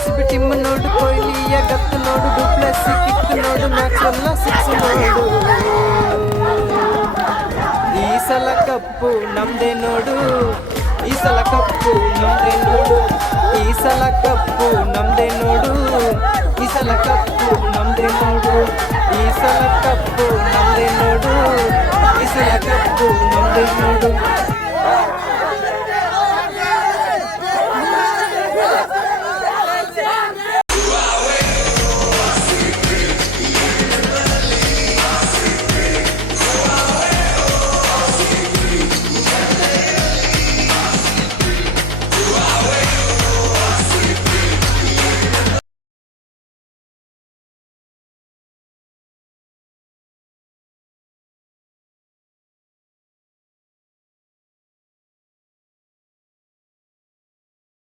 R C B team ನೋಡು, ಕೊಹ್ಲಿಯ ಗತ್ತು ನೋಡು, ಡುಪ್ಲೆಸಿ ಕಿಕ್ ನೋಡು, ಮ್ಯಾಚ್ ಎಲ್ಲ ಸಿಕ್ಸ್ ನೋಡು. ಈ ಸಲ ಕಪ್ಪು ನಮ್ದೇ ನೋಡು, ಈ ಸಲ ಕಪ್ಪು ನಮ್ದೇ ನೋಡು, ಈ ಸಲ ಕಪ್ಪು ನಮ್ದೇ ನೋಡು, ಈ ಸಲ ಕಪ್ಪು ನಮ್ದೇ ನೋಡು, ಈ ಸಲ ಕಪ್ಪು ನಮ್ದೇ ನೋಡು, ಈ ಸಲ ಕಪ್ಪು ನಮ್ದೇ ನೋಡು.